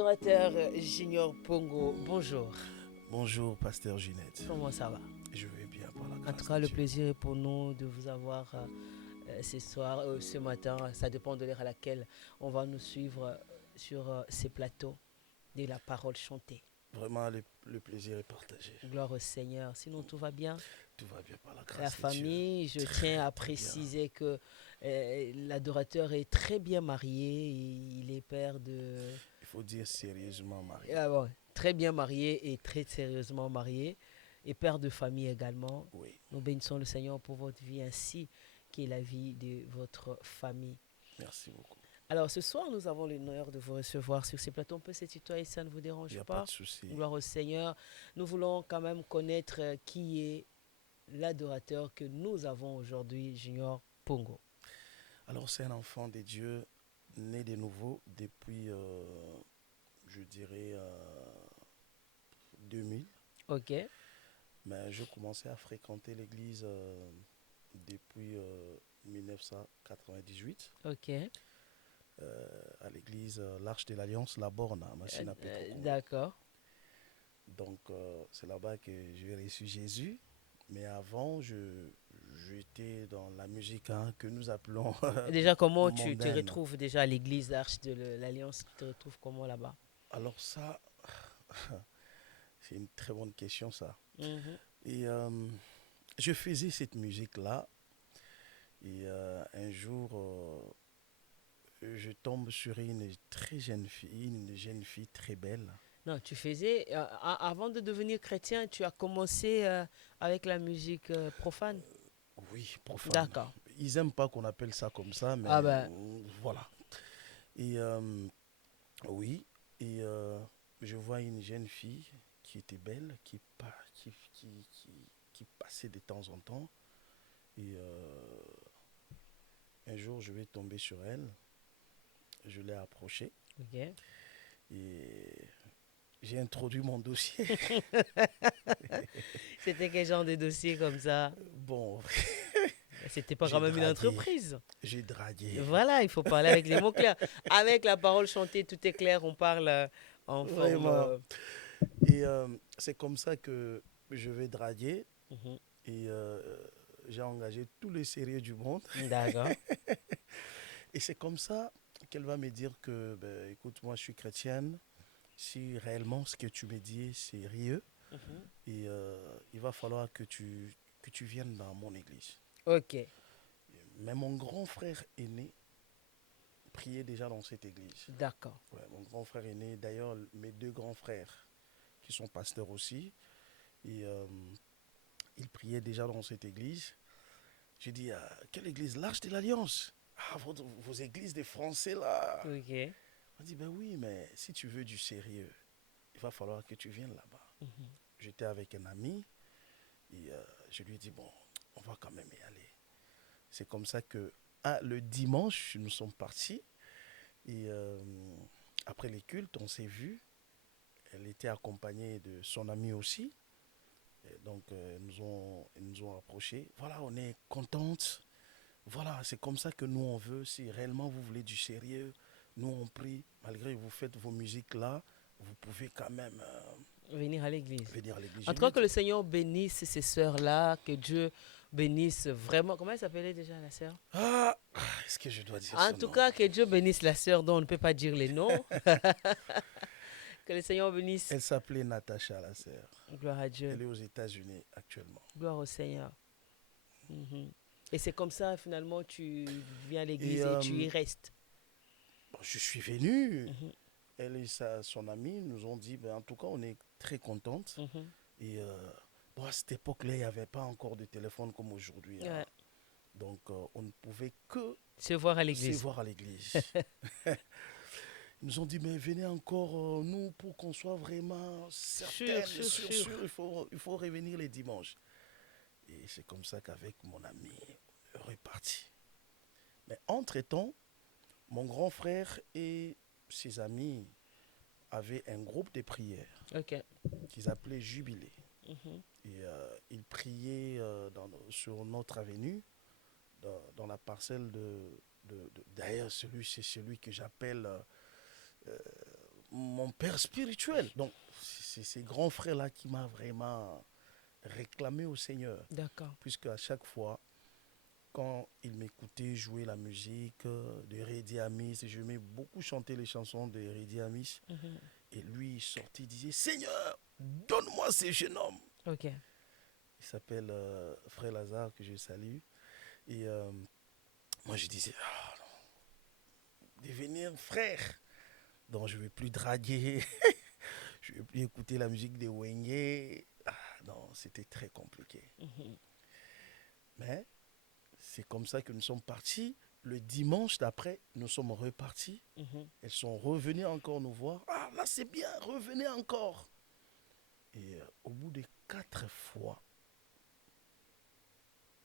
L'adorateur Junior Pongo, bonjour. Bonjour, pasteur Ginette. Comment ça va? Je vais bien par la En grâce tout cas, de le Dieu. plaisir est pour nous de vous avoir ce soir, ce matin. Ça dépend de l'heure à laquelle on va nous suivre sur ces plateaux de la parole chantée. Vraiment, le plaisir est partagé. Gloire au Seigneur. Sinon, tout va bien. Tout va bien par la La grâce de Dieu. famille, je Très, tiens à très bien. préciser que l'adorateur est très bien marié. Il est père de... Il faut dire sérieusement, Marie. Ah bon, très bien marié et très sérieusement marié. Et père de famille également. Oui, Nous bénissons le Seigneur pour votre vie ainsi qu'est la vie de votre famille. merci beaucoup. Alors ce soir, nous avons l'honneur de vous recevoir sur ces plateaux. On peut se tutoyer, ça ne vous Il dérange n'y a pas pas? de souci. Gloire au Seigneur. Nous voulons quand même connaître qui est l'adorateur que nous avons aujourd'hui, Junior Pongo. Alors, c'est un enfant de Dieu, né de nouveau depuis, je dirais, 2000. Ok, Mais je commençais à fréquenter l'église depuis 1998. ok. À l'église l'Arche de l'Alliance, la Borne, à Massina Petroco. D'accord. Donc, c'est là-bas que j'ai reçu Jésus. Mais avant, j'étais dans la musique que nous appelons Et déjà, comment tu te mondaine. retrouves déjà à l'église d'Arche de l'Alliance? Tu te retrouves comment là-bas? Alors ça, c'est une très bonne question ça. Mhm. Et je faisais cette musique-là. Et un jour, je tombe sur une très jeune fille très belle. Non, tu faisais, avant de devenir chrétien, tu as commencé avec la musique profane. Oui, profane. D'accord. Ils n'aiment pas qu'on appelle ça comme ça, mais Ah ben, voilà. Et oui, et je vois une jeune fille qui était belle, qui passait de temps en temps. Et un jour, je vais tomber sur elle. Je l'ai approchée ok. et j'ai introduit mon dossier. C'était quel genre de dossier comme ça? Bon, C'était pas quand j'ai même une dragué. entreprise. J'ai dragué. Voilà, il faut parler avec les mots clairs. Avec la parole chantée, tout est clair. On parle en forme. Vraiment. Et c'est comme ça que je vais draguer. Mhm. Et j'ai engagé tout le sérieux du monde. D'accord. Et c'est comme ça qu'elle va me dire que, ben, écoute, moi je suis chrétienne. Si réellement ce que tu me dis est sérieux, Mhm. et il va falloir que tu viennes dans mon église. Ok, Mais mon grand frère aîné priait déjà dans cette église. d'accord. Ouais, mon grand frère aîné, d'ailleurs, mes deux grands frères qui sont pasteurs aussi, et ils priaient déjà dans cette église. J'ai dit, quelle église? L'Arche de l'Alliance. Ah, vos églises des Français là. Ok. On dit, ben oui, mais si tu veux du sérieux, il va falloir que tu viennes là-bas. Mhm. J'étais avec un ami et je lui ai dit, bon, on va quand même y aller. C'est comme ça que, le dimanche, nous sommes partis et après les cultes, on s'est vus. Elle était accompagnée de son ami aussi. Et donc, ils nous ont approchés. Voilà, on est contente. Voilà, c'est comme ça que nous on veut. Si réellement vous voulez du sérieux, nous on prie. Malgré que vous faites vos musiques là, vous pouvez quand même Venir à l'église. venir à l'église. En Je tout lui cas, ai que dit, le Seigneur bénisse ces sœurs-là, que Dieu bénisse vraiment. Comment elle s'appelait déjà la sœur? est-ce que je dois dire En son tout nom? cas, que Dieu bénisse la sœur dont on ne peut pas dire les noms. Que le Seigneur bénisse. Elle s'appelait Natacha, la sœur. Gloire à Dieu. Elle est aux États-Unis actuellement. Gloire au Seigneur. Mhm. Et c'est comme ça, finalement, tu viens à Et l'église et tu y restes. bon, je suis venu. Mhm. Elle et son ami nous ont dit, ben, en tout cas, on est très contente. Mhm. Et bon, à cette époque-là, il n'y avait pas encore de téléphone comme aujourd'hui, hein. Ouais. Donc, on ne pouvait que Se voir à se l'église. voir à l'église. Ils nous ont dit, mais venez encore, nous, pour qu'on soit vraiment Sûr, certaines, sûr, sûr. il faut revenir les dimanches. Et c'est comme ça qu'avec mon ami, on est reparti. Mais entre-temps, mon grand frère et ses amis avaient un groupe de prières Ok. qu'ils appelaient Jubilé. Mhm. Et ils priaient sur notre avenue, dans la parcelle d'ailleurs, c'est celui que j'appelle mon père spirituel. Donc, c'est ces grands frères-là qui m'a vraiment réclamé au Seigneur. D'accord. Puisque à chaque fois, quand il m'écoutait jouer la musique de Redi Amis, et je m'ai beaucoup chanté les chansons de Redi Amis, Mhm. et lui, il sortait, il disait, Seigneur, donne-moi ce jeune homme. Ok. Il s'appelle Frère Lazare, que je salue. Et moi, je disais, ah, devenir frère. Donc, je ne vais plus draguer, je ne vais plus écouter la musique de Wenge. Ah, non, c'était très compliqué. Mhm. Mais c'est comme ça que nous sommes partis. Le dimanche d'après, nous sommes repartis. Mhm. Elles sont revenues encore nous voir. Ah, là, c'est bien, revenez encore. Et au bout de 4 fois,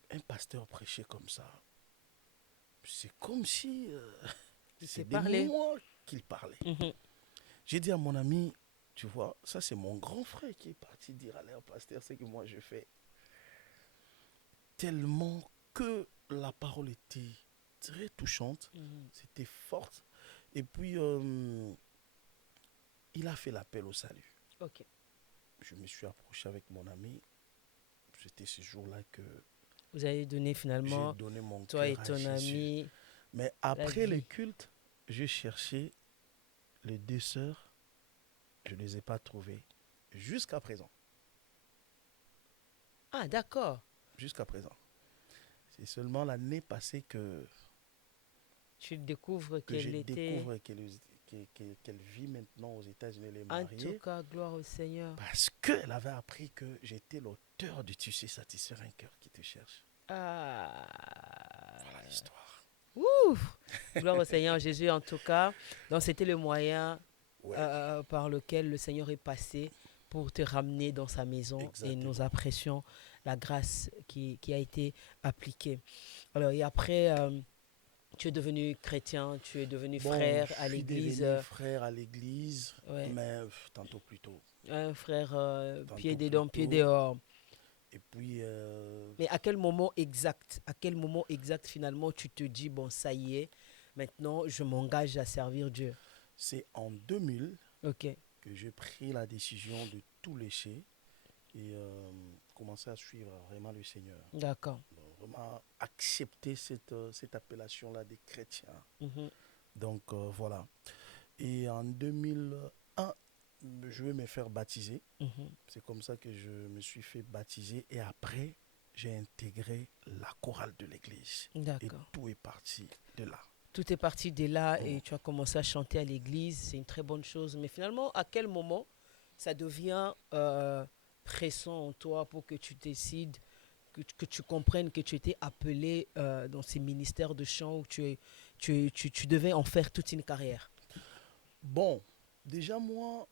un pasteur prêchait comme ça. C'est comme si Il c'est s'est des parlé. mois qu'il parlait. Mhm. J'ai dit à mon ami, tu vois, ça c'est mon grand frère qui est parti dire à l'air pasteur ce que moi je fais. Tellement que la parole était très touchante, Mhm. c'était forte. Et puis, il a fait l'appel au salut. Ok. Je me suis approché avec mon ami. C'était ce jour-là que Vous avez donné j'ai finalement, donné mon toi et cœur à ton Jésus. ami, Mais la après le vie. culte, j'ai cherché les 2 sœurs. Je ne les ai pas trouvées jusqu'à présent. Ah, d'accord. Jusqu'à présent. C'est seulement l'année passée Tu découvres que je qu'elle était. découvre qu'elle vit maintenant aux États-Unis. Elle est En tout mariée cas, gloire au Seigneur. parce qu'elle avait appris que j'étais l'auteur du Tu sais satisfaire un cœur qui te cherche. Voilà Ah. l'histoire. Ouf! Gloire au Seigneur Jésus, en tout cas. Donc, c'était le moyen Ouais, par lequel le Seigneur est passé pour te ramener dans sa maison et nous exactement. apprécions la grâce qui a été appliquée. Alors, et après, tu es devenu chrétien, tu es devenu Bon, frère je à suis l'église. devenu frère à l'église, Ouais, mais tantôt plus tôt. un frère pied Tantôt plus dedans, pied tôt. dehors. Et puis, Mais à quel moment exact finalement tu te dis, bon, ça y est, maintenant je m'engage à servir Dieu. c'est en 2000 Ok, que j'ai pris la décision de tout laisser et commencer à suivre vraiment le Seigneur. d'accord. Donc, vraiment accepter cette appellation-là des chrétiens. Mhm, Donc voilà. Et en 2001, je vais me faire baptiser. mhm. C'est comme ça que je me suis fait baptiser. Et après, j'ai intégré la chorale de l'église. Et D'accord. tout est parti de là. Tout est parti de là Mm. et tu as commencé à chanter à l'église, c'est une très bonne chose. Mais finalement, à quel moment ça devient pressant en toi pour que tu décides, que tu comprennes que tu étais appelé dans ces ministères de chant où tu devais en faire toute une carrière? Bon, déjà moi,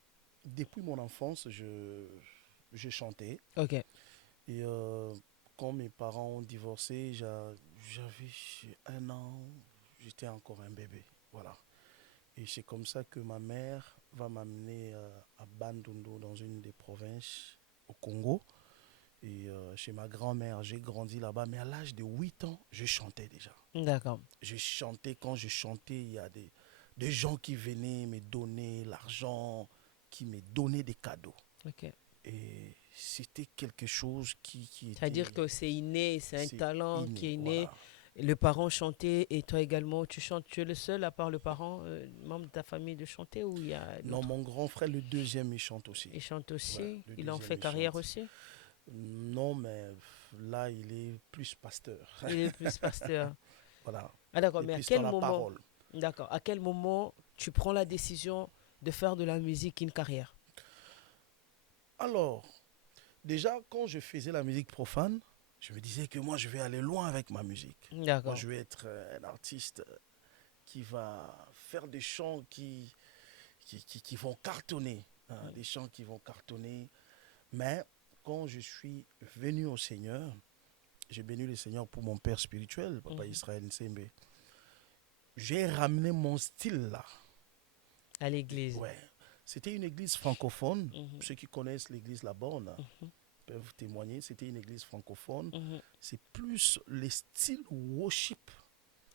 depuis mon enfance, je chantais. Ok. Et quand mes parents ont divorcé, j'avais 1 an, j'étais encore un bébé. Voilà. Et c'est comme ça que ma mère va m'amener à Bandundu, dans une des provinces au Congo. Et chez ma grand-mère, j'ai grandi là-bas. Mais à l'âge de 8 ans, je chantais déjà. D'accord. Je chantais, quand je chantais, il y a des gens qui venaient me donner l'argent, qui me donnaient des cadeaux. Ok. Et c'était quelque chose qui C'est-à-dire était... que c'est inné, c'est un C'est talent qui inné, est inné. voilà. Le parent chantait et toi également, tu chantes. Tu es le seul, à part le parent, membre de ta famille, de chanter ou il y a Non, d'autres? mon grand frère, le deuxième, il chante aussi. Il chante Ouais, aussi. le Il en deuxième, fait il carrière chante. aussi. Non, mais là, il est plus pasteur. Il est plus pasteur. Voilà. Ah d'accord, Il est mais à plus dans quel la moment, parole. d'accord, à quel moment tu prends la décision de faire de la musique une carrière? Alors, déjà, quand je faisais la musique profane, je me disais que moi, je vais aller loin avec ma musique. Moi, D'accord. je vais être un artiste qui va faire des chants qui vont cartonner. Hein, des chants qui vont cartonner. Mais quand je suis venu au Seigneur, j'ai béni le Seigneur pour mon père spirituel, Papa Mhm. Israël Nsembe. J'ai ramené mon style là. À l'église. Ouais. C'était une église francophone. Mhm. Ceux qui connaissent l'église La Borne Mhm. peuvent témoigner. C'était une église francophone. Mhm. C'est plus les styles worship.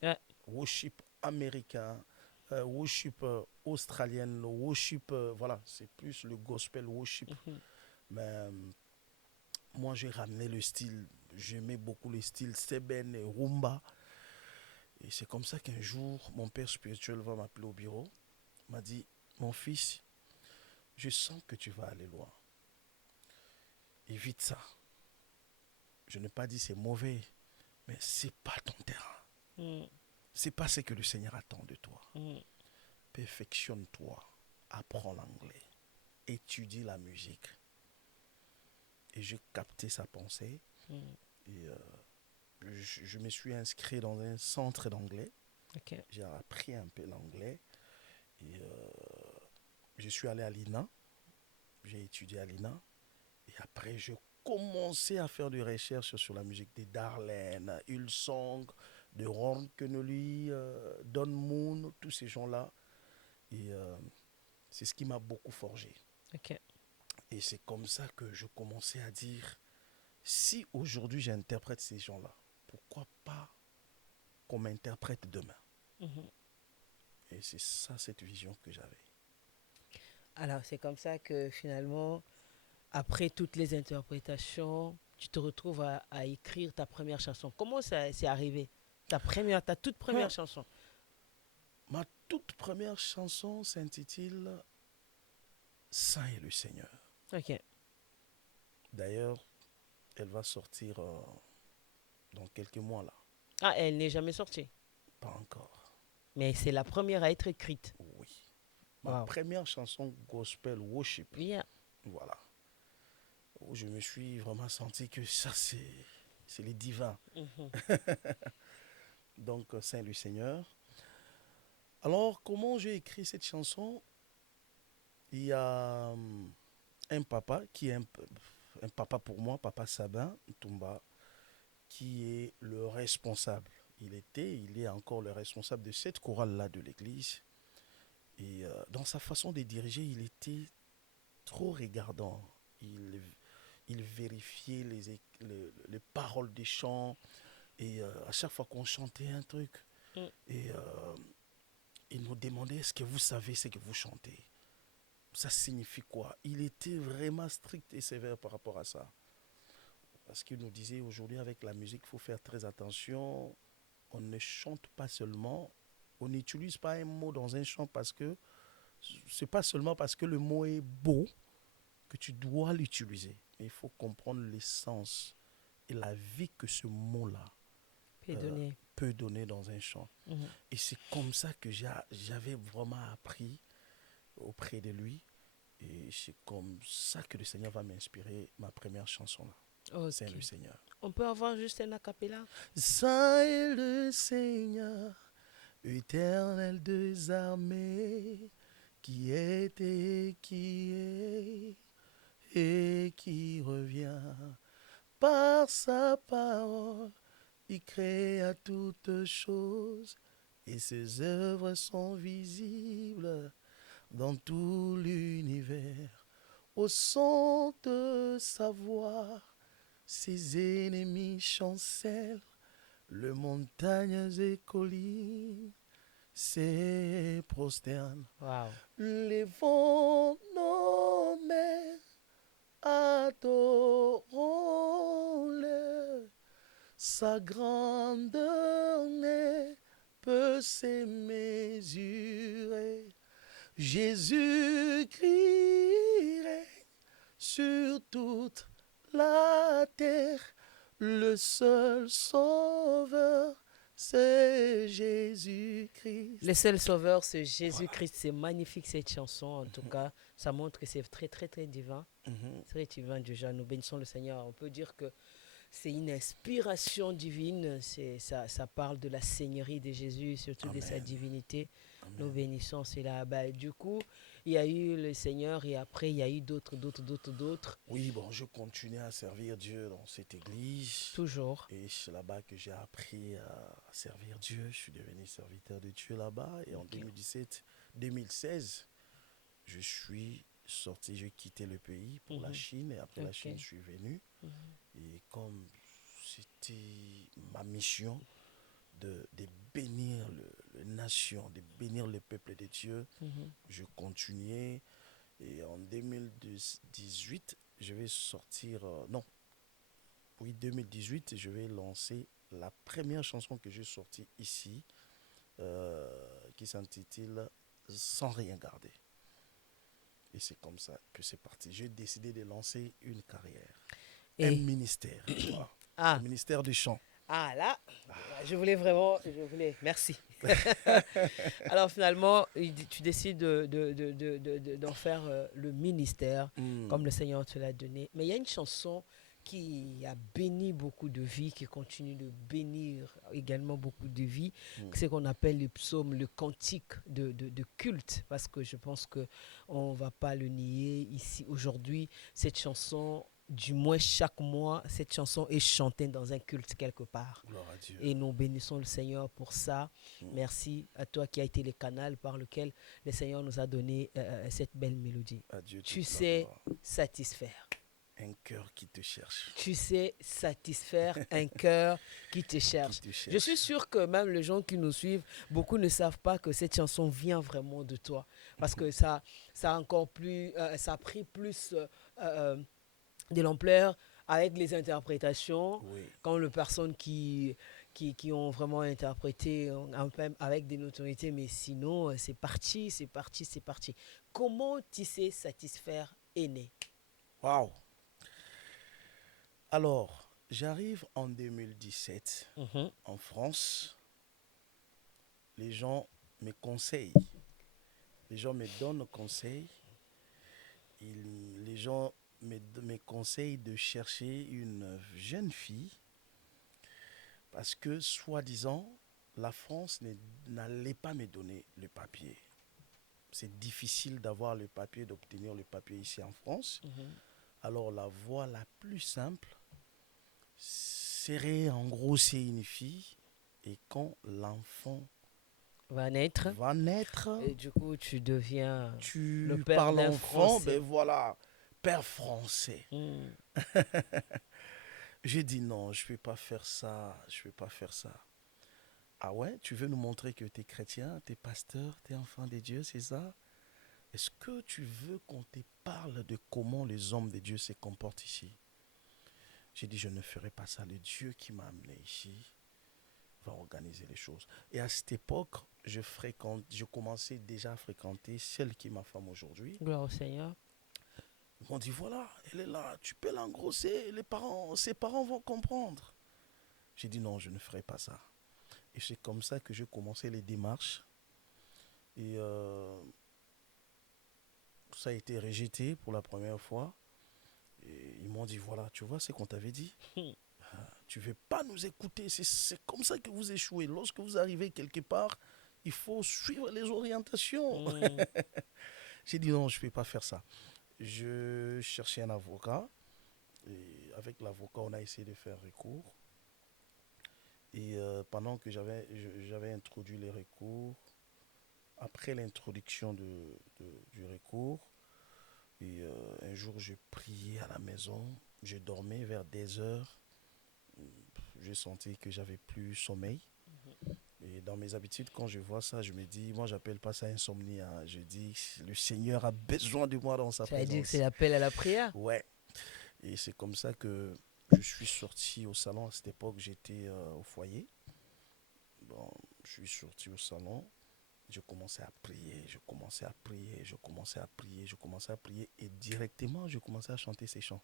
Ouais. Worship américain. worship australienne, le worship, voilà, c'est plus le gospel worship. Mhm. Mais moi, j'ai ramené le style, j'aimais beaucoup le style Seben et Rumba. Et c'est comme ça qu'un jour, mon père spirituel va m'appeler au bureau, m'a dit, mon fils, je sens que tu vas aller loin. Évite ça. Je n'ai pas dit c'est mauvais, mais c'est pas ton terrain. Mhm. C'est pas ce que le Seigneur attend de toi. Mhm. Perfectionne-toi, apprends l'anglais, étudie la musique. Et j'ai capté sa pensée Mhm. et je me suis inscrit dans un centre d'anglais. Ok. J'ai appris un peu l'anglais et je suis allé à l'INA. J'ai étudié à l'INA et après je commençais à faire des recherches sur la musique de Darlene, Hillsong, de Ron Kenoly, Don Moon, tous ces gens-là. Et c'est ce qui m'a beaucoup forgé. Ok. Et c'est comme ça que je commençais à dire, si aujourd'hui j'interprète ces gens-là, pourquoi pas qu'on m'interprète demain? Mhm. Et c'est ça, cette vision que j'avais. Alors, c'est comme ça que finalement, après toutes les interprétations, tu te retrouves à écrire ta première chanson. Comment ça s'est arrivé? Ta toute première Hein, chanson. ma toute première chanson s'intitule Saint est le Seigneur. Ok. D'ailleurs, elle va sortir dans quelques mois là. Ah, elle n'est jamais sortie. Pas encore. Mais c'est la première à être écrite. Oui. Ma Wow. première chanson gospel worship. Bien. Voilà. Où je me suis vraiment senti que ça, c'est les divins. Mhm. Donc, Saint le Seigneur. Alors, comment j'ai écrit cette chanson? Il y a un papa qui est un papa pour moi, papa Sabin Toumba, qui est le responsable. Il est encore le responsable de cette chorale-là de l'église. Et dans sa façon de diriger, il était trop regardant. Il vérifiait les paroles des chants. Et à chaque fois qu'on chantait un truc, Mm. et il nous demandait, est-ce que vous savez ce que vous chantez? Ça signifie quoi? Il était vraiment strict et sévère par rapport à ça. Parce qu'il nous disait, aujourd'hui avec la musique, il faut faire très attention. On ne chante pas seulement, on n'utilise pas un mot dans un chant parce que c'est pas seulement parce que le mot est beau que tu dois l'utiliser. Mais il faut comprendre l'essence et la vie que ce mot-là Puis euh, donner. peut donner dans un chant. Mhm. Et c'est comme ça que j'avais vraiment appris auprès de lui. Et c'est comme ça que le Seigneur va m'inspirer ma première chanson là. C'est Ok. le Seigneur. On peut avoir juste un acapella? Saint est le Seigneur, éternel des armées, qui était et qui revient. Par sa parole, il créa toutes choses, et ses œuvres sont visibles dans tout l'univers. Au son de sa voix, ses ennemis chancellent, les montagnes et collines se prosternent. Wow. Les vents nommés adorons-le. Sa grandeur ne peut se mesurer. Jésus-Christ règne sur toute la terre. Le seul sauveur, c'est Jésus-Christ. Le seul sauveur, c'est Voilà. Jésus-Christ. C'est magnifique cette chanson. En tout cas, ça montre que c'est très, très, très divin. Mhm. Très divin déjà. Nous bénissons le Seigneur. On peut dire que c'est une inspiration divine. Ça parle de la seigneurie de Jésus, surtout de sa Amen. divinité. Nous Amen. bénissons cela. Bah, du coup, il y a eu le Seigneur et après, il y a eu d'autres. Oui, bon, je continue à servir Dieu dans cette église. Toujours. Et c'est là-bas que j'ai appris à servir Dieu. Je suis devenu serviteur de Dieu là-bas. Et en Ok. 2016, je suis sorti, j'ai quitté le pays pour la Mhm. Chine. Et après la Ok. Chine, je suis venu. Mhm. Et comme c'était ma mission de bénir le nation, de bénir le peuple de Dieu. Mhm. Je continuais et en 2018, je vais sortir, non, oui, 2018, je vais lancer la première chanson que j'ai sortie ici, qui s'intitule Sans rien garder. Et c'est comme ça que c'est parti. J'ai décidé de lancer une carrière, un Et ministère, voilà, le ah, ministère du chant. là, merci. Alors finalement, tu décides d'en faire le ministère, Hmm, comme le Seigneur te l'a donné. Mais il y a une chanson qui a béni beaucoup de vies, qui continue de bénir également beaucoup de vies, hmm. c'est qu'on appelle le psaume, le cantique de culte, parce que je pense qu'on ne va pas le nier ici aujourd'hui. Cette chanson, du moins chaque mois, cette chanson est chantée dans un culte quelque part. Gloire à Dieu. Et nous bénissons le Seigneur pour ça. Hmm. Merci à toi qui as été le canal par lequel le Seigneur nous a donné cette belle mélodie. À Dieu Tu toute la sais gloire. satisfaire. Un cœur qui te cherche. Tu sais satisfaire un cœur qui te Qui cherche. te Je suis cherche. sûr que même les gens qui nous suivent, beaucoup ne savent pas que cette chanson vient vraiment de toi. Parce que ça a encore plus, ça a pris plus euh, de l'ampleur avec les interprétations, Oui. quand les personnes qui ont vraiment interprété un peu avec des notoriétés, mais sinon, c'est parti, c'est parti, c'est parti. Comment tu sais satisfaire est né? Waouh. Alors, j'arrive en 2017 Mhm. en France. Les gens me conseillent. Les gens me donnent conseil. Les gens me conseillent de chercher une jeune fille parce que, soi-disant, la France n'allait pas me donner le papier. C'est difficile d'avoir le papier, d'obtenir le papier ici en France. Mhm. Alors la voie la plus simple serait engrosser une fille et quand l'enfant Va naître. va naître, Et du coup, tu deviens le tu père parles d'un enfant, ben Français. voilà, père français. Mhm. J'ai dit non, je ne vais pas faire ça, je ne vais pas faire ça. Ah ouais, tu veux nous montrer que tu es chrétien, tu es pasteur, tu es enfant de Dieu, c'est ça? Est-ce que tu veux qu'on te parle de comment les hommes de Dieu se comportent ici? J'ai dit, je ne ferai pas ça. Le Dieu qui m'a amené ici va organiser les choses. Et à cette époque, je commençais déjà à fréquenter celle qui est ma femme aujourd'hui. Gloire au Seigneur. Ils m'ont dit, voilà, elle est là, tu peux l'engrosser, ses parents vont comprendre. J'ai dit, non, je ne ferai pas ça. Et c'est comme ça que j'ai commencé les démarches. Et ça a été rejeté pour la première fois. Et ils m'ont dit, voilà, tu vois ce qu'on t'avait dit. Tu ne veux pas nous écouter. C'est comme ça que vous échouez. Lorsque vous arrivez quelque part, il faut suivre les orientations. Mhm. J'ai dit non, je ne vais pas faire ça. Je cherchais un avocat. Et avec l'avocat, on a essayé de faire recours. Et pendant que j'avais introduit les recours, après l'introduction du recours, et un jour, j'ai prié à la maison. Je dormais vers des heures. J'ai senti que j'avais plus sommeil. Et dans mes habitudes, quand je vois ça, je me dis, moi, j'appelle pas ça insomnie. Hein. Je dis, le Seigneur a besoin de moi dans sa Ça veut dire que c'est présence. l'appel à la prière. Ouais. Et c'est comme ça que je suis sorti au salon. À cette époque, j'étais au foyer. Bon, je suis sorti au salon. Je commençais à prier, je commençais à prier, je commençais à prier, je commençais à prier. Et directement, je commençais à chanter ces chants.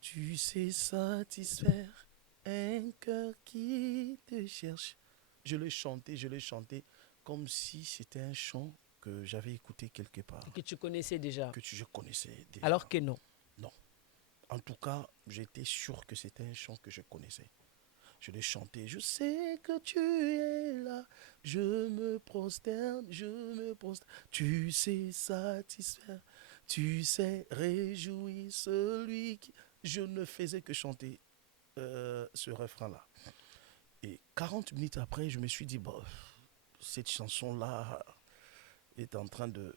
Tu sais satisfaire un cœur qui te cherche. Je le chantais comme si c'était un chant que j'avais écouté quelque part, Que tu connaissais déjà. je connaissais déjà. Alors que non. Non. En tout cas, j'étais sûr que c'était un chant que je connaissais. Je le chantais. Je sais que tu es là. Je me prosterne, je me prosterne. Tu sais satisfaire. Tu sais réjouir celui qui... Je ne faisais que chanter ce refrain-là. Et 40 minutes après, je me suis dit, bon, cette chanson-là est en train de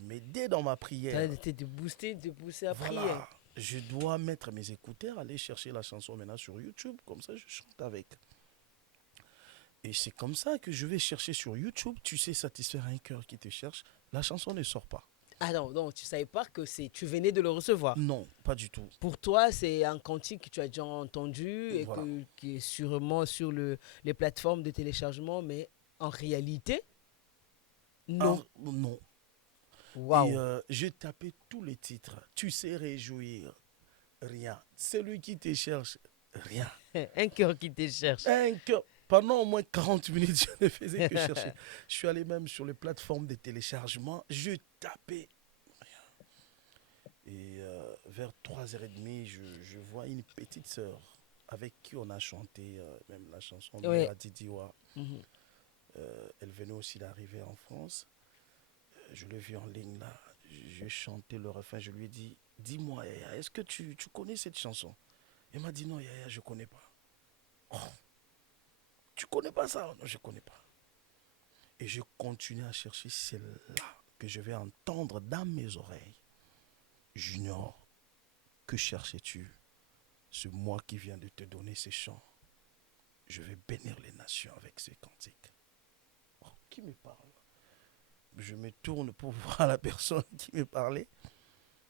m'aider dans ma Ça a prière. été de pousser à prier. Voilà, je dois mettre mes écouteurs, aller chercher la chanson maintenant sur YouTube, comme ça je chante avec. Et c'est comme ça que je vais chercher sur YouTube. Tu sais satisfaire un cœur qui te cherche. La chanson ne sort pas. Ah non, non, tu savais pas que tu venais de le recevoir. Non, pas du tout. Pour toi, c'est un cantique que tu as déjà entendu et Voilà. qui est sûrement sur les plateformes de téléchargement, mais en réalité, non. Non. Et Waouh. j'ai tapé tous les titres. Tu sais réjouir. Rien. Celui qui te cherche. Rien. Un cœur qui te cherche. Un cœur. Pendant au moins 40 minutes, je ne faisais que chercher. Je suis allé même sur les plateformes de téléchargement. Je tapais. Et vers 3h30, je vois une petite sœur avec qui on a chanté même la chanson Oui. Mira Didiwa. Mhm. Elle venait aussi d'arriver en France. Je l'ai vue en ligne là. J'ai chanté le refrain. Je lui ai dit, dis-moi, Yaya, est-ce que tu connais cette chanson? Elle m'a dit, non, Yaya, je ne connais pas. Oh, tu connais pas ça? Non, je ne connais pas. Et je continue à chercher celle-là que je vais entendre dans mes oreilles. Junior, que cherchais-tu? C'est moi qui viens de te donner ces chants. Je vais bénir les nations avec ces cantiques. Oh, qui me parle? Je me tourne pour voir la personne qui me parlait.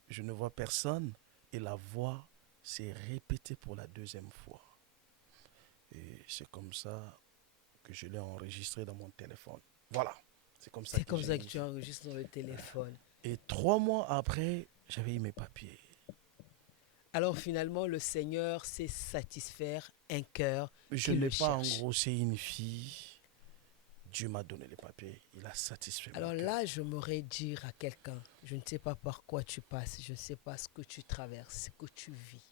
Je ne vois personne. Et la voix s'est répétée pour la deuxième fois. Et c'est comme ça que je l'ai enregistré dans mon téléphone. Voilà. C'est comme ça C'est que comme j'ai ça que mis. tu enregistres dans le téléphone. Et 3 mois après, j'avais eu mes papiers. Alors finalement, le Seigneur sait satisfaire un cœur Je qui le n'ai pas cherche. engrossé une fille. Dieu m'a donné les papiers. Il a satisfait mon Alors cœur. là, j'aimerais dire à quelqu'un, je ne sais pas par quoi tu passes, je ne sais pas ce que tu traverses, ce que tu vis.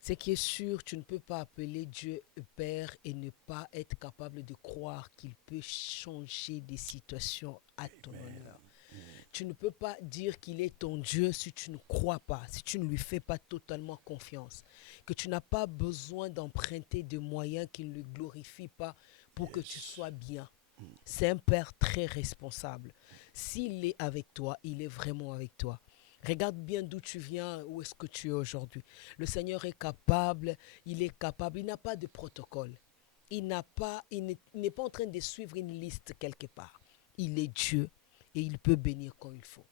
Ce qui est sûr, tu ne peux pas appeler Dieu Père et ne pas être capable de croire qu'il peut changer des situations à ton honneur. Tu ne peux pas dire qu'il est ton Dieu si tu ne crois pas, si tu ne lui fais pas totalement confiance. Que tu n'as pas besoin d'emprunter des moyens qui ne le glorifient pas pour que tu Yes. sois bien. C'est un Père très responsable. S'il est avec toi, il est vraiment avec toi. Regarde bien d'où tu viens, où est-ce que tu es aujourd'hui. Le Seigneur est capable, il est capable, il n'a pas de protocole. Il n'est pas en train de suivre une liste quelque part. Il est Dieu et il peut bénir quand il faut.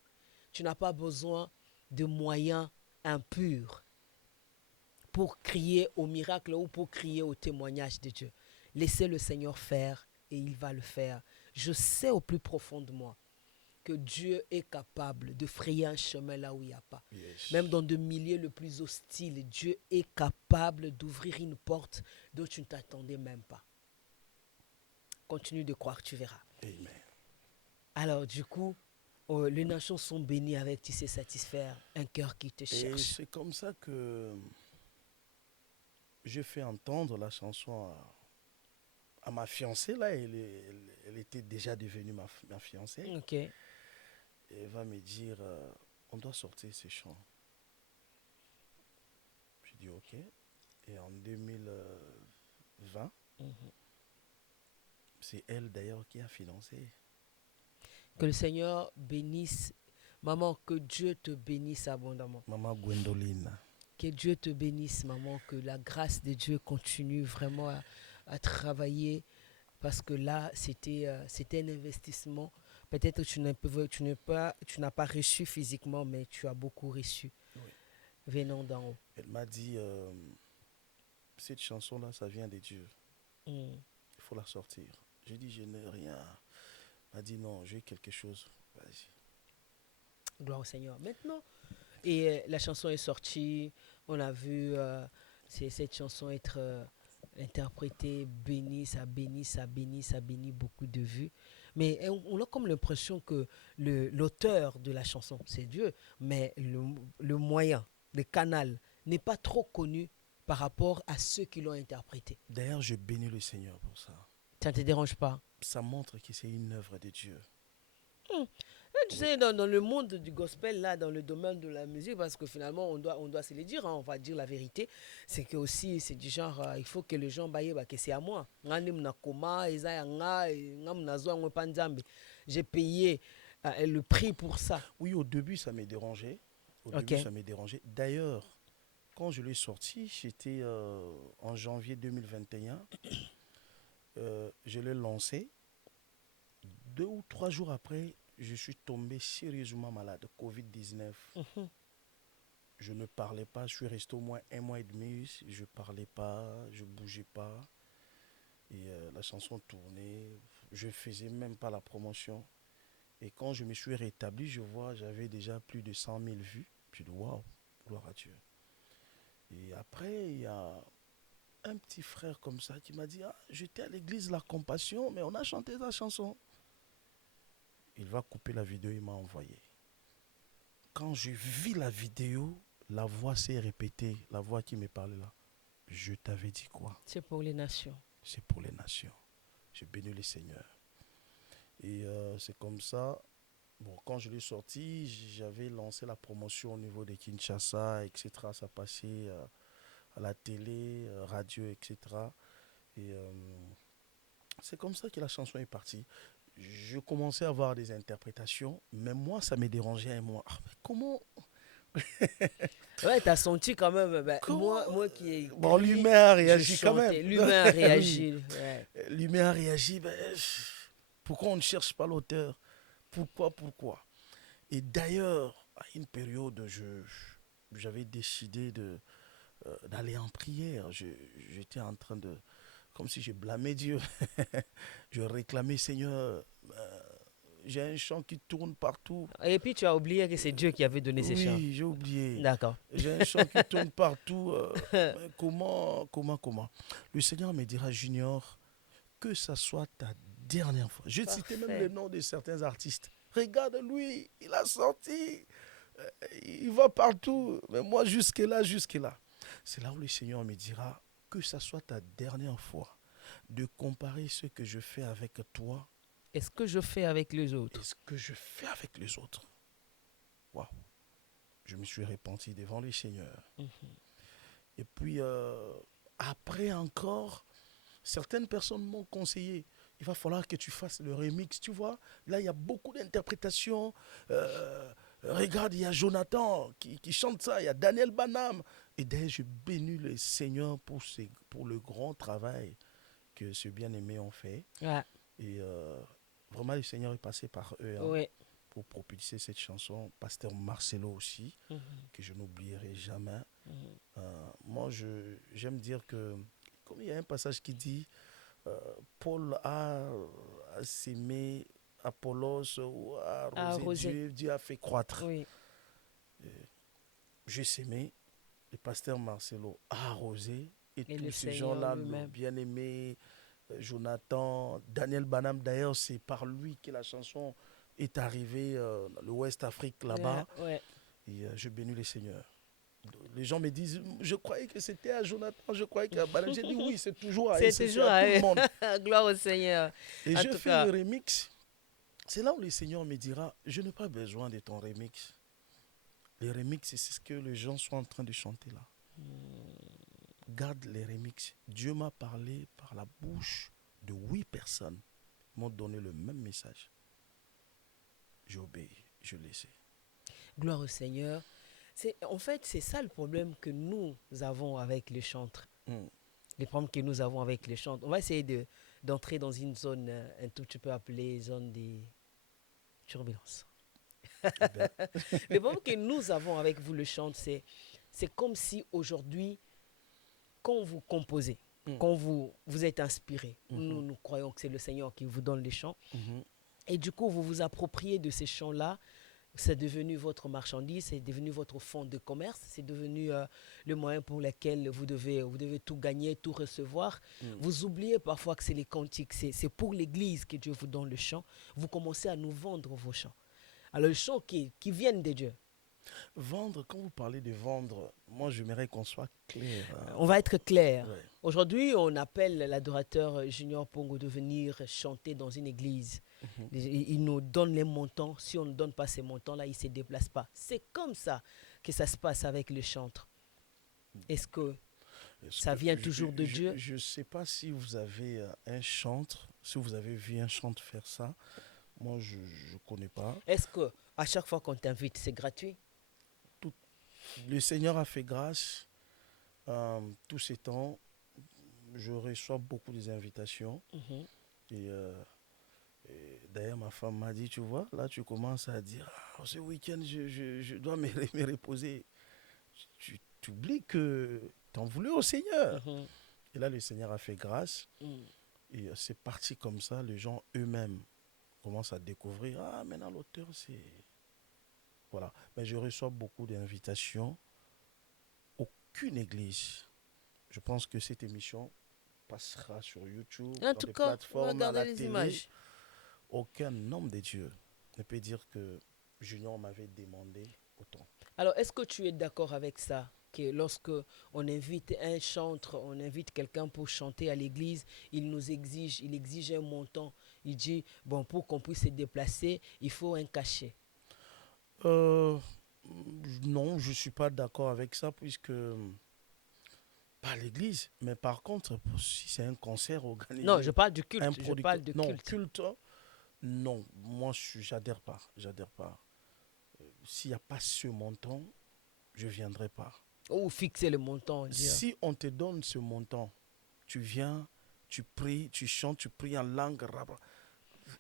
Tu n'as pas besoin de moyens impurs pour crier au miracle ou pour crier au témoignage de Dieu. Laissez le Seigneur faire et il va le faire. Je sais au plus profond de moi que Dieu est capable de frayer un chemin là où il n'y a pas. Yes. Même dans de milieux le plus hostiles, Dieu est capable d'ouvrir une porte dont tu ne t'attendais même pas. Continue de croire, tu verras. Amen. Alors du coup, les nations sont bénies avec, tu sais, satisfaire un cœur qui te Et cherche. c'est comme ça que j'ai fait entendre la chanson à ma fiancée. Là, elle était déjà devenue ma fiancée. Ok. Et elle va me dire, on doit sortir ces chants. J'ai dit ok. Et en 2020, Mhm. c'est elle d'ailleurs qui a financé. Que le Seigneur bénisse. Maman, que Dieu te bénisse abondamment. Maman Gwendoline. Que Dieu te bénisse, maman. Que la grâce de Dieu continue vraiment à travailler. Parce que là, c'était un investissement. Peut-être que tu n'as pas reçu physiquement, mais tu as beaucoup reçu Oui. venant d'en haut. Elle m'a dit, cette chanson-là, ça vient de Dieu. Mm. Il faut la sortir. J'ai dit, je n'ai rien. Elle m'a dit, non, j'ai quelque chose. Vas-y. Gloire au Seigneur. Maintenant, et la chanson est sortie. On a vu cette chanson être interprétée, bénie, ça bénit, ça bénit, ça bénit beaucoup de vues. Mais on a comme l'impression que l'auteur de la chanson, c'est Dieu, mais le moyen, le canal, n'est pas trop connu par rapport à ceux qui l'ont interprété. D'ailleurs, je bénis le Seigneur pour ça. Ça ne te dérange pas? Ça montre que c'est une œuvre de Dieu. Tu sais, dans le monde du gospel, là, dans le domaine de la musique, parce que finalement, on doit se le dire, hein, on va dire la vérité, c'est que aussi, c'est du genre, il faut que les gens baillent, que c'est à moi. J'ai payé le prix pour ça. Oui, au début, ça m'est dérangé. Au Ok. début, ça m'est dérangé. D'ailleurs, quand je l'ai sorti, c'était en janvier 2021. Je l'ai lancé. 2 ou 3 jours après, je suis tombé sérieusement malade, Covid-19. Mhm. Je ne parlais pas, je suis resté au moins 1 mois et demi, je ne parlais pas, je ne bougeais pas. Et la chanson tournait, je ne faisais même pas la promotion. Et quand je me suis rétabli, je vois, j'avais déjà plus de 100 000 vues. Je dis, waouh, gloire à Dieu. Et après, il y a un petit frère comme ça qui m'a dit, ah, j'étais à l'église La Compassion, mais on a chanté ta chanson. Il va couper la vidéo, il m'a envoyé. Quand je vis la vidéo, la voix s'est répétée, la voix qui me parlait là. Je t'avais dit quoi? C'est pour les nations. C'est pour les nations. Je bénis le Seigneur. Et c'est comme ça. Bon, quand je l'ai sorti, j'avais lancé la promotion au niveau de Kinshasa, etc. Ça passait à la télé, radio, etc. Et c'est comme ça que la chanson est partie. Je commençais à avoir des interprétations, mais moi, ça me dérangeait. Moi, ah, mais comment, Ouais, t'as senti quand même, ben, comment moi qui ai bon, écrit, l'humain a je réagi quand même. chantais. L'humain a Oui, réagi. Ouais. l'humain a réagi. Ben, pourquoi on ne cherche pas l'auteur? Pourquoi? Et d'ailleurs, à une période, j'avais décidé d'aller en prière. J'étais en train de, comme si je blâmais Dieu. Je réclamais, Seigneur, j'ai un chant qui tourne partout. Et puis tu as oublié que c'est Dieu qui avait donné ces chants. Oui, j'ai oublié. D'accord. J'ai un chant qui tourne partout. Mais comment? Le Seigneur me dira, Junior, que ça soit ta dernière fois. Je citais même le Parfait. nom de certains artistes. Regarde lui, il a sorti. Il va partout. Mais moi, jusque là, jusque là. C'est là où le Seigneur me dira, que ça soit ta dernière fois de comparer ce que je fais avec toi Et ce que je fais avec les et autres. ce que je fais avec les autres. Waouh. Je me suis repenti devant le Seigneur. Mhm. Et puis, après encore, certaines personnes m'ont conseillé, il va falloir que tu fasses le remix, tu vois. Là, il y a beaucoup d'interprétations. Regarde, il y a Jonathan qui chante ça, il y a Daniel Banham. Et d'ailleurs, je bénis le Seigneur pour le grand travail que ce bien-aimé ont fait. Ouais. Et vraiment, le Seigneur est passé par eux, hein, Ouais. pour propulser cette chanson. Pasteur Marcelo aussi, Mhm. que je n'oublierai jamais. Mhm. Moi, j'aime dire que, comme il y a un passage qui dit, Paul a sémé, Apollos ou a arrosé, Arrosé. Dieu a fait croître. Oui. J'ai sémé, le pasteur Marcelo a arrosé, et Et le tous ces Seigneur gens-là, le lui-même. bien-aimé, Jonathan, Daniel Banham, d'ailleurs, c'est par lui que la chanson est arrivée dans l'Ouest Afrique Ouais. là-bas. Ouais. Et je bénis le Seigneur. Les gens me disent, je croyais que c'était à Jonathan, je croyais qu'à Banham. J'ai dit oui, c'est toujours à eux, C'est c'est toujours à à tout le eux. monde. Gloire au Seigneur. Et En je tout fais le cas, remix. C'est là où le Seigneur me dira, je n'ai pas besoin de ton remix. Les remix, c'est ce que les gens sont en train de chanter là. Garde les remix. Dieu m'a parlé par la bouche de 8 personnes. Ils m'ont donné le même message. J'ai obéi, je laissé. gloire au Seigneur. En fait, c'est ça le problème que nous avons avec les chantres. Mm. Les problèmes que nous avons avec les chantres. On va essayer d'entrer dans une zone, un tout petit peu appelée zone des turbulences. Eh ben, Le problème que nous avons avec vous, le chant, c'est comme si aujourd'hui, quand vous composez, mm, quand vous êtes inspiré, mhm, nous croyons que c'est le Seigneur qui vous donne les chants, mhm. et du coup, vous vous appropriez de ces chants-là. C'est devenu votre marchandise, c'est devenu votre fonds de commerce, c'est devenu le moyen pour lequel vous devez tout gagner, tout recevoir. Mm. Vous oubliez parfois que c'est les cantiques, c'est pour l'Église que Dieu vous donne le chant. Vous commencez à nous vendre vos chants. Alors, les chants qui viennent de Dieu. Vendre, quand vous parlez de vendre, moi j'aimerais qu'on soit clair, hein. On va être clair. Ouais. Aujourd'hui, on appelle l'adorateur Junior Pongo de venir chanter dans une église. Mhm. Il nous donne les montants. Si on ne donne pas ces montants-là, il ne se déplace pas. C'est comme ça que ça se passe avec le chantre. Est-ce que Est-ce ça que vient toujours de Dieu? je ne sais pas si vous avez un chantre, si vous avez vu un chantre faire ça. Moi, je ne connais pas. Est-ce que à chaque fois qu'on t'invite, c'est gratuit? Le Seigneur a fait grâce tous ces temps. je reçois beaucoup des invitations. Mhm. Et, d'ailleurs, ma femme m'a dit, tu vois, là, tu commences à dire, ah, ce week-end, je dois me reposer. Tu oublies que tu en voulais au Seigneur. Mhm. Et là, le Seigneur a fait grâce. Mhm. Et c'est parti comme ça. Les gens eux-mêmes commencent à découvrir, ah, maintenant, l'auteur, c'est... Voilà. Mais je reçois beaucoup d'invitations. Aucune église. Je pense que cette émission passera sur YouTube, En dans tout des cas, on va plateformes, à garder la les télé. images. Aucun homme de Dieu ne peut dire que Junior m'avait demandé autant. Alors, est-ce que tu es d'accord avec ça? Que lorsque on invite un chantre, on invite quelqu'un pour chanter à l'église, il exige un montant. Il dit, bon, pour qu'on puisse se déplacer, il faut un cachet. Euh, non, je ne suis pas d'accord avec ça, puisque pas à l'église. Mais par contre, si c'est un concert Non, je organisé, parle du un culte, je producteur. parle de Non, culte. culte, non. Moi, j'adhère pas. J'adhère pas. S'il n'y a pas ce montant, je ne viendrai pas. Ou fixer le montant, dire. Si on te donne ce montant, tu viens, tu pries, tu chantes, tu pries en langue arabe.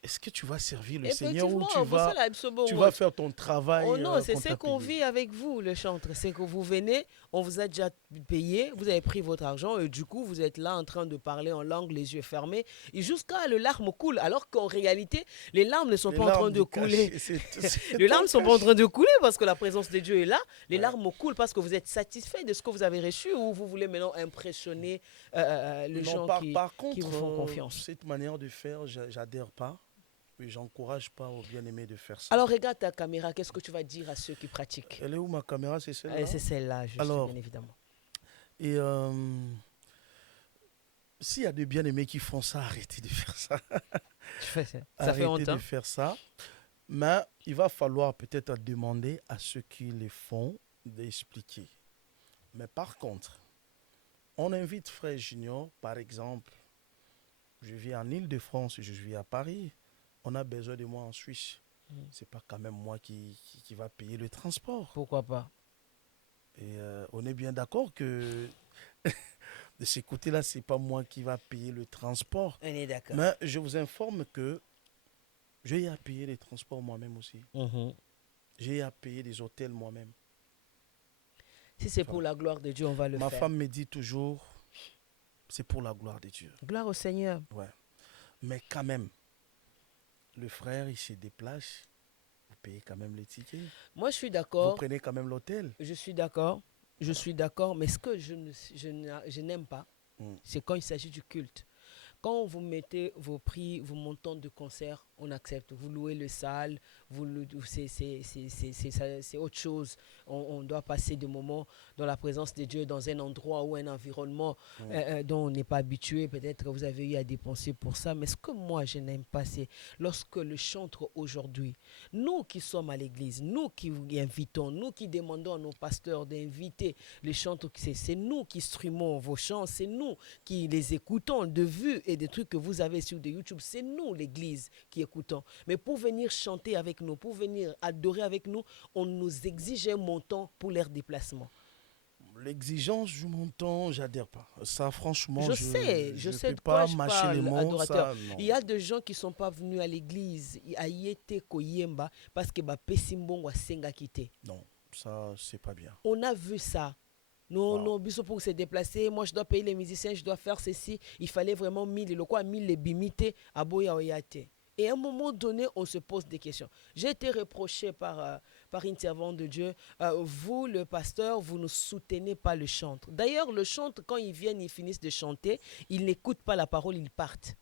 Est-ce que tu vas servir le Seigneur ou Effectivement, vous savez, tu vas faire ton travail oh non, c'est qu'on ce t'a qu'on payé? vit avec vous, le chantre. C'est que vous venez, on vous a déjà payé, vous avez pris votre argent et du coup, vous êtes là en train de parler en langue, les yeux fermés, et jusqu'à le larme coule. Alors qu'en réalité, les larmes ne sont Les pas en train larmes de du couler. cachet, c'est Les ton larmes sont pas en cachet. train de couler parce que la présence de Dieu est là. Les Ouais. larmes coulent parce que vous êtes satisfait de ce que vous avez reçu ou vous voulez maintenant impressionner les Non, gens par qui vous contre, font confiance. cette manière de faire, j'adhère pas. Et j'encourage pas aux bien-aimés de faire ça. Alors regarde ta caméra, qu'est-ce que tu vas dire à ceux qui pratiquent? Elle est où ma caméra? C'est celle-là? C'est celle-là, juste, bien Alors, évidemment. et s'il y a des bien-aimés qui font ça, arrêtez de faire ça. Ça fait Arrêtez honte, de hein? faire ça. Mais il va falloir peut-être demander à ceux qui les font d'expliquer. Mais par contre, on invite Frère Junior, par exemple, je vis en Île-de-France, je vis à Paris, on a besoin de moi en Suisse. Mm. C'est pas quand même moi qui va payer le transport. Pourquoi pas? Et on est bien d'accord que de ce côté-là, c'est pas moi qui va payer le transport. On est d'accord. Mais je vous informe que j'ai à payer les transports moi-même aussi. Mhm. J'ai à payer les hôtels moi-même. Si c'est pour Voilà. la gloire de Dieu, on va le Ma faire. femme me dit toujours, c'est pour la gloire de Dieu. Gloire au Seigneur. Ouais. Mais quand même, le frère, il se déplace, vous payez quand même les tickets. Moi, je suis Vous d'accord. prenez quand même l'hôtel. Je suis d'accord. Je Voilà. suis d'accord. Mais ce que je n'aime pas, Mm. c'est quand il s'agit du culte. Quand vous mettez vos prix, vos montants de concert, on accepte. Vous louez le salle, c'est autre chose. On doit passer des moments dans la présence de Dieu, dans un endroit ou un environnement dont on n'est pas habitué. Peut-être que vous avez eu à dépenser pour ça. Mais ce que moi, je n'aime pas, c'est lorsque le chantre aujourd'hui, nous qui sommes à l'église, nous qui vous invitons, nous qui demandons à nos pasteurs d'inviter les chantres, c'est nous qui streamons vos chants, c'est nous qui les écoutons de vues et des trucs que vous avez sur de YouTube, c'est nous l'église qui écoutons. Mais pour venir chanter avec nous, pour venir adorer avec nous, on nous exige un montant pour leur déplacement. L'exigence du montant, j'adhère pas. Ça, franchement, Je sais peux de quoi pas je mâcher les parle, mots. adorateur. Ça, non. Il y a des gens qui ne sont pas venus à l'église, à yete koyemba, parce que ba pesimbongo senga kite. Non, ça, c'est pas bien. On a vu ça. Non, Wow. non, biso pour se déplacer, moi je dois payer les musiciens, je dois faire ceci. Il fallait vraiment 1000, le quoi 1000 les bimiter à boya oyate. Et à un moment donné, on se pose des questions. J'ai été reproché par une servante de Dieu, vous, le pasteur, vous ne soutenez pas le chantre. D'ailleurs, le chantre, quand ils viennent, ils finissent de chanter, ils n'écoutent pas la parole, ils partent.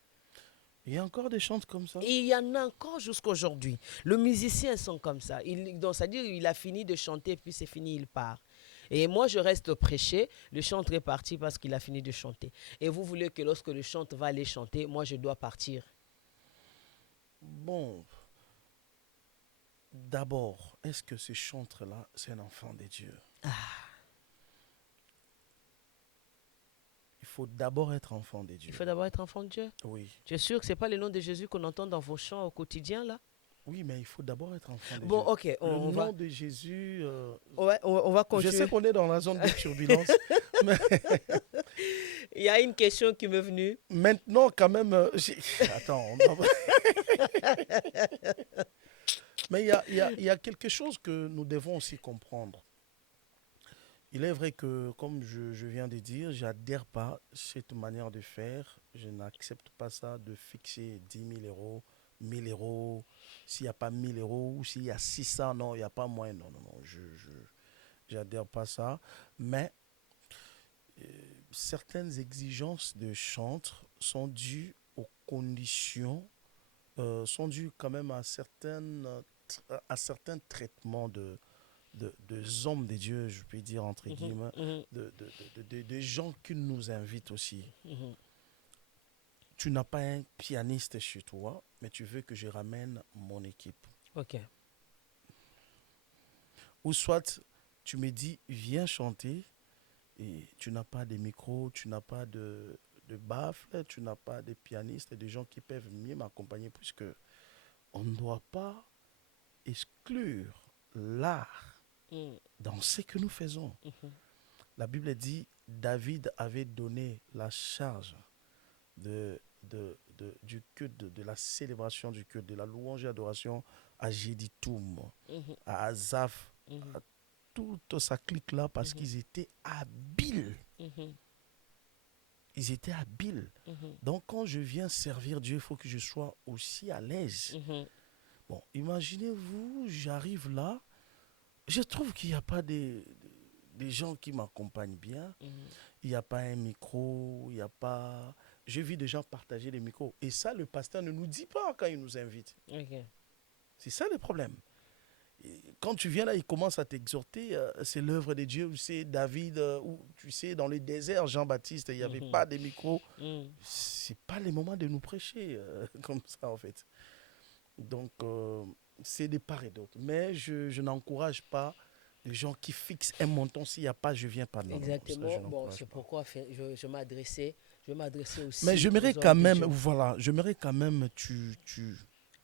Il y a encore des chants comme ça? Et il y en a encore jusqu'à aujourd'hui. Les musiciens sont comme ça. Donc, c'est-à-dire il a fini de chanter, puis c'est fini, il part. Et moi, je reste prêcher. Le chantre est parti parce qu'il a fini de chanter. Et vous voulez que lorsque le chantre va aller chanter, moi, je dois partir. Bon, d'abord, est-ce que ce chantre-là, c'est un enfant de Dieu? Il faut d'abord être enfant de Dieu. Il faut d'abord être enfant de Dieu. Oui. Tu es sûr que ce n'est pas le nom de Jésus qu'on entend dans vos chants au quotidien, là? Oui, mais il faut d'abord être enfant de Bon, Dieu. ok, Le on nom va... de Jésus... Ouais, on va je continuer. sais qu'on est dans la zone de turbulence, mais Il y a une question qui m'est venue. Maintenant, quand même, attends, mais il y a quelque chose que nous devons aussi comprendre. Il est vrai que, comme je viens de dire, j'adhère pas à cette manière de faire. Je n'accepte pas ça de fixer 10 000 euros, 1 000 euros. S'il n'y a pas 1 000 euros ou s'il y a 600, non, il n'y a pas moins. Non, non, non, j'adhère pas à ça. Mais certaines exigences de chantre sont dues aux conditions, sont dues quand même à certains traitements de hommes de Dieu, je peux dire entre Mhm, guillemets, mhm, de gens qui nous invitent aussi. mhm. Tu n'as pas un pianiste chez toi, mais tu veux que je ramène mon équipe. Ok. Ou soit tu me dis, viens chanter, et tu n'as pas de micro, tu n'as pas de baffle, tu n'as pas de pianiste, des gens qui peuvent mieux m'accompagner, puisque on ne doit pas exclure l'art Mm, dans ce que nous faisons. mhm, La Bible dit, David avait donné la charge du culte, de la célébration du culte, de la louange et adoration à Jéditoum, mhm, à Azaph, mhm, à toute sa clique-là, parce mhm, qu'ils étaient habiles. mhm, Ils étaient habiles. mhm, Donc, quand je viens servir Dieu, il faut que je sois aussi à l'aise. mhm, Bon, imaginez-vous, j'arrive là, je trouve qu'il n'y a pas des gens qui m'accompagnent bien. mhm. Il n'y a pas un micro, il n'y a pas... J'ai vu des gens partager les micros. Et ça, le pasteur ne nous dit pas quand il nous invite. Ok. C'est ça le problème. Et quand tu viens là, il commence à t'exhorter. C'est l'œuvre de Dieu. C'est David, ou tu sais, dans le désert, Jean-Baptiste, il n'y avait Mhm, pas de micro. mhm. C'est pas le moment de nous prêcher comme ça, en fait. Donc, c'est de part et d'autre. Mais je n'encourage pas les gens qui fixent un montant. S'il n'y a pas, je viens pas. Non, non, non. Ça, je Exactement. Bon, n'encourage c'est pas. pourquoi je m'adressais Mais aussi j'aimerais aux quand hommes de même, Dieu. voilà, j'aimerais quand même,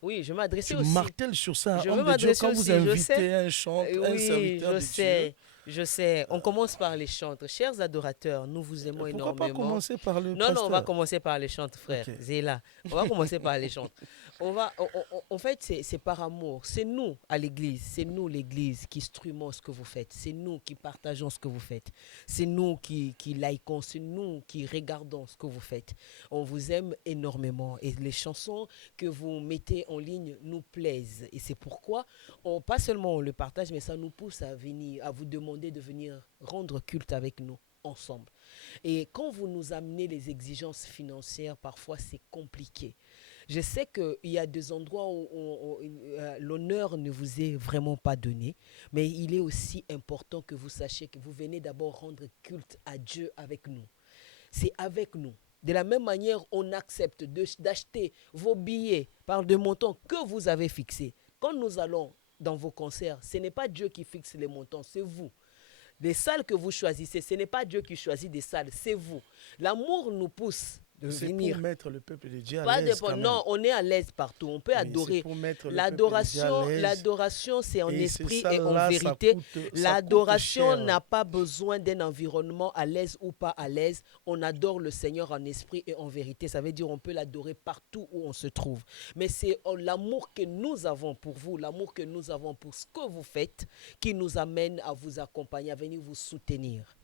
Oui, je m'adressais tu aussi. martèles sur ça. Je veux Homme de Dieu, m'adresser quand vous aussi, je sais. invitez un chanteur, un Oui, serviteur je de Dieu, sais. Je sais. On commence par les chantres. Chers adorateurs, nous vous aimons pourquoi pas énormément. commencer par le Non, non, on va pasteur? commencer par les chantres, frère. Ok. Zéla. On va commencer par les chantres. En fait, c'est par amour. C'est nous, à l'église. C'est nous, l'église, qui instrument ce que vous faites. C'est nous qui partageons ce que vous faites. C'est nous qui likons. C'est nous qui regardons ce que vous faites. On vous aime énormément. Et les chansons que vous mettez en ligne nous plaisent. Et c'est pourquoi, pas seulement on le partage, mais ça nous pousse à venir, à vous demander de venir rendre culte avec nous, ensemble. Et quand vous nous amenez les exigences financières, parfois c'est compliqué. Je sais qu'il y a des endroits où l'honneur ne vous est vraiment pas donné, mais il est aussi important que vous sachiez que vous venez d'abord rendre culte à Dieu avec nous. C'est avec nous. De la même manière, on accepte d'acheter vos billets par des montants que vous avez fixés. Quand nous allons dans vos concerts, ce n'est pas Dieu qui fixe les montants, c'est vous. Les salles que vous choisissez, ce n'est pas Dieu qui choisit des salles, c'est vous. L'amour nous pousse de C'est pour venir. mettre le peuple de Dieu à Pas l'aise de, quand même. non, on est à l'aise partout. On peut Oui, c'est adorer. pour mettre le peuple de Dieu à L'adoration, l'aise. l'adoration, c'est en Et c'est esprit ça et en là, vérité. ça coûte L'adoration cher. n'a pas besoin d'un environnement à l'aise ou pas à l'aise. On adore le Seigneur en esprit et en vérité. Ça veut dire on peut l'adorer partout où on se trouve. Mais c'est l'amour que nous avons pour vous, l'amour que nous avons pour ce que vous faites, qui nous amène à vous accompagner, à venir vous soutenir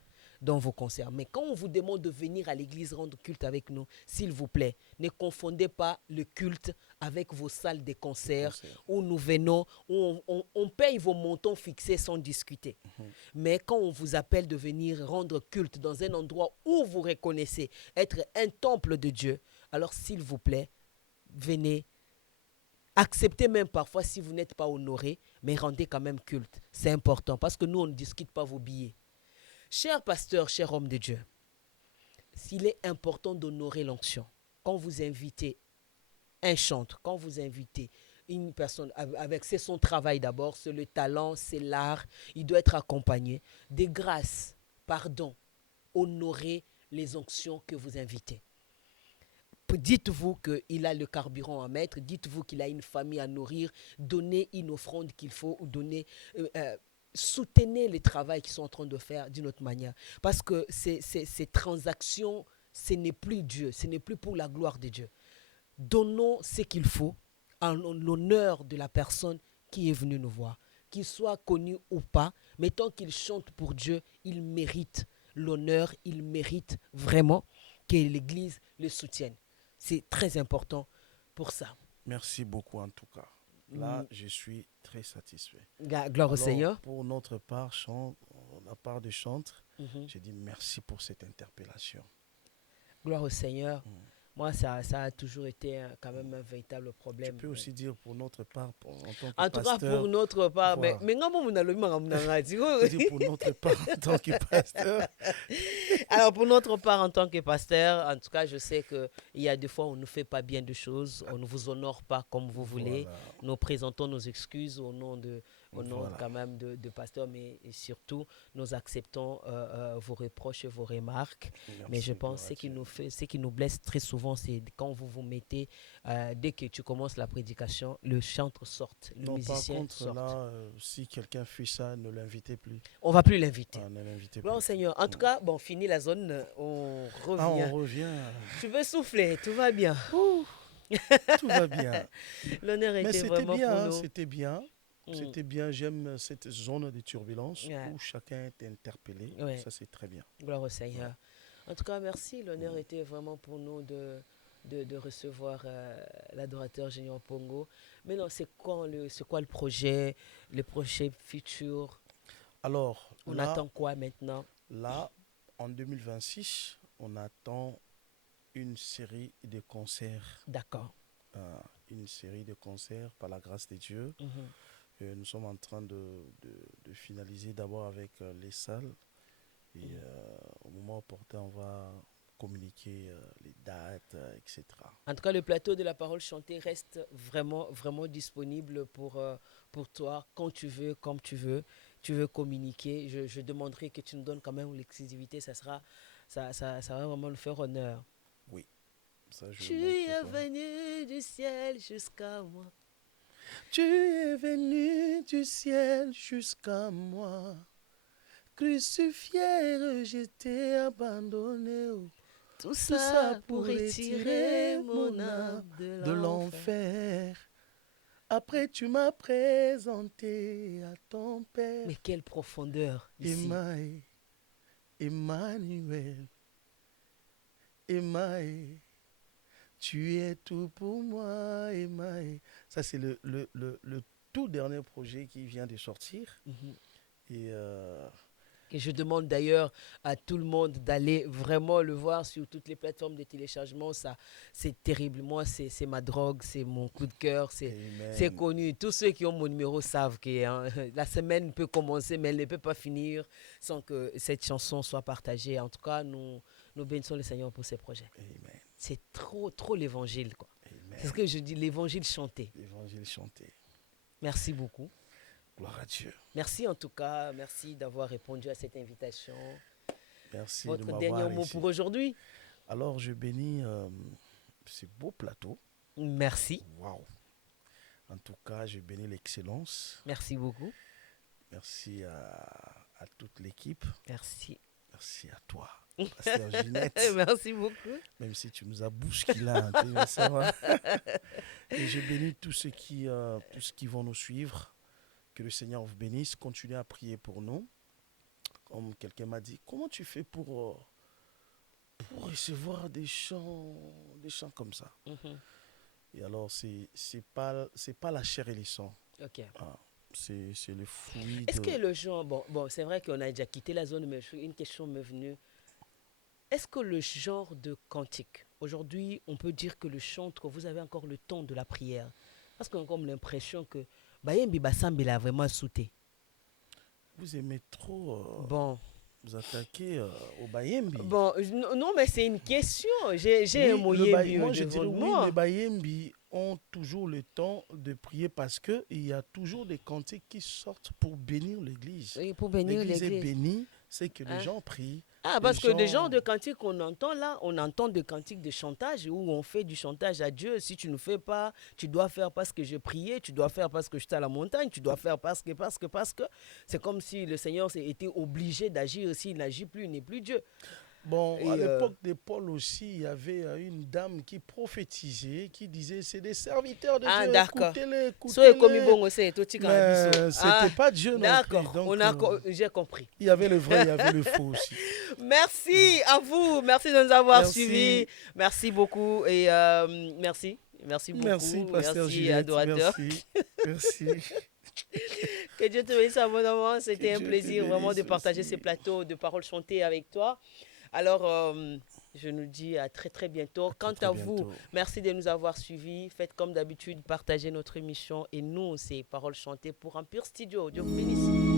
dans vos concerts. Mais quand on vous demande de venir à l'église rendre culte avec nous, s'il vous plaît, ne confondez pas le culte avec vos salles de Le concert concert. où nous venons, où on paye vos montants fixés sans discuter. Mais quand on vous appelle de venir rendre culte dans un endroit où vous reconnaissez être un temple de Dieu, alors s'il vous plaît, venez. Acceptez même parfois si vous n'êtes pas honoré, mais rendez quand même culte. C'est important parce que nous, on ne discute pas vos billets. Cher pasteur, cher homme de Dieu, s'il est important d'honorer l'onction, quand vous invitez un chantre, quand vous invitez une personne avec, c'est son travail d'abord, c'est le talent, c'est l'art, il doit être accompagné de grâce, pardon, honorer les onctions que vous invitez. Dites-vous qu'il a le carburant à mettre, dites-vous qu'il a une famille à nourrir, donnez une offrande qu'il faut ou donnez soutenez les travaux qu'ils sont en train de faire d'une autre manière. Parce que ces transactions, ce n'est plus Dieu, ce n'est plus pour la gloire de Dieu. Donnons ce qu'il faut en l'honneur de la personne qui est venue nous voir. Qu'il soit connu ou pas, mais tant qu'il chante pour Dieu, il mérite l'honneur, il mérite vraiment que l'Église le soutienne. C'est très important pour ça. Merci beaucoup en tout cas. Là, je suis très satisfait. Gloire au Seigneur. Pour notre part, la part de chantre, j'ai dit merci pour cette interpellation. Gloire au Seigneur. Moi, ça a toujours été quand même un véritable problème. Tu peux aussi dire pour notre part, en tant que en tout pasteur. cas, pour notre part, voilà. mais pour notre part en tant que pasteur. Alors, pour notre part en tant que pasteur, en tout cas, je sais qu'il y a des fois où on ne fait pas bien de choses, on ne vous honore pas comme vous voulez. Voilà. Nous présentons nos excuses au nom Voilà. quand même de pasteur, mais surtout, nous acceptons vos reproches et vos remarques. Merci, mais je pense que ce qui nous blesse très souvent, c'est quand vous vous mettez, dès que tu commences la prédication, le chantre sort, le musicien sort. Par contre, là, si quelqu'un fait ça, ne l'invitez plus. On ne va plus l'inviter. Ne l'invitez Bon, plus. Seigneur, en tout cas, bon, fini la zone, on revient. On revient. Tu veux souffler, tout va bien. Tout va bien. L'honneur était vraiment bien, pour nous. C'était bien. C'était bien, j'aime cette zone de turbulence où chacun est interpellé. Ouais. Ça, c'est très bien. Gloire au Seigneur. En tout cas, merci. L'honneur était vraiment pour nous de recevoir l'adorateur Junior Pongo. Mais non, c'est quoi le projet futur? Alors, on attend quoi maintenant? Là, en 2026, on attend une série de concerts. D'accord. Une série de concerts par la grâce de Dieu. Nous sommes en train de finaliser d'abord avec les salles. Et au moment opportun, on va communiquer les dates, etc. En tout cas, le plateau de la parole chantée reste vraiment, vraiment disponible pour toi quand tu veux, comme tu veux. Tu veux communiquer. Je demanderai que tu nous donnes quand même l'exclusivité. Ça va vraiment nous faire honneur. Oui. Ça, tu es venu du ciel jusqu'à moi. Tu es venu du ciel jusqu'à moi. Crucifié, rejeté, abandonné. Tout ça pour retirer mon âme de l'enfer. Après, tu m'as présenté à ton Père. Mais quelle profondeur ici. Emmanuel. Tu es tout pour moi, Emmanuel. Ça, c'est le tout dernier projet qui vient de sortir. Et je demande d'ailleurs à tout le monde d'aller vraiment le voir sur toutes les plateformes de téléchargement. Ça, c'est terrible. Moi, c'est ma drogue, c'est mon coup de cœur, c'est connu. Tous ceux qui ont mon numéro savent que la semaine peut commencer, mais elle ne peut pas finir sans que cette chanson soit partagée. En tout cas, nous bénissons le Seigneur pour ces projets. Amen. C'est trop l'évangile, quoi. C'est ce que je dis, l'évangile chanté. L'évangile chanté. Merci beaucoup. Gloire à Dieu. Merci en tout cas, merci d'avoir répondu à cette invitation. Merci Votre de m'avoir dernier mot pour aujourd'hui? Alors, je bénis ce beau plateau. Merci. Waouh. En tout cas, je bénis l'excellence. Merci beaucoup. Merci à toute l'équipe. Merci. Merci à toi, Pasteur Ginette. Merci beaucoup. Même si tu nous as bousculé, ça va. Et je bénis tous ceux qui vont nous suivre. Que le Seigneur vous bénisse. Continuez à prier pour nous. Comme quelqu'un m'a dit, comment tu fais pour recevoir des chants comme ça? Et alors, c'est pas la chair et les sangs. Ok. C'est le fruit. Est-ce que le genre, bon, c'est vrai qu'on a déjà quitté la zone, mais une question m'est venue. Est-ce que le genre de cantique, aujourd'hui, on peut dire que le chantre, vous avez encore le temps de la prière? Parce qu'on a comme l'impression que Bayembi Basambi l'a vraiment sauté. Vous aimez trop vous attaquer au Bayembi. Bon, non, mais c'est une question. J'ai un moyen moi, je dirais oui, les Bayembi ont toujours le temps de prier parce qu'il y a toujours des cantiques qui sortent pour bénir l'église. Oui, pour bénir l'église. L'église est bénie, c'est que les gens prient. Parce que des genres de cantiques qu'on entend là, on entend des cantiques de chantage où on fait du chantage à Dieu. Si tu ne fais pas, tu dois faire parce que je priais, tu dois faire parce que j'étais à la montagne, tu dois faire parce que. C'est comme si le Seigneur était obligé d'agir. S'il n'agit plus, il n'est plus Dieu. Bon, Et, à l'époque de Paul aussi, il y avait une dame qui prophétisait, qui disait, c'est des serviteurs de ah, Dieu, d'accord. écoutez-les, So ekomi écoutez-les. bongo c'est toti biso. Mais Ah, c'était pas Dieu non plus. d'accord. Donc, J'ai compris. il y avait le vrai, il y avait le faux aussi. Merci à vous. Merci de nous avoir suivis. Merci, Merci beaucoup. Et merci. Merci merci, beaucoup. Pasteur Merci, Juliette, adorateur. merci, merci. Que Dieu te bénisse abondamment. Que C'était un Dieu te plaisir vraiment de bénisse partager aussi. ces plateaux de paroles chantées avec toi. Alors, je nous dis à très très bientôt. Très, Quant très à vous, bientôt. merci de nous avoir suivis. Faites comme d'habitude, partagez notre émission. Et nous, c'est Paroles chantées pour un pur studio. Dieu vous bénisse.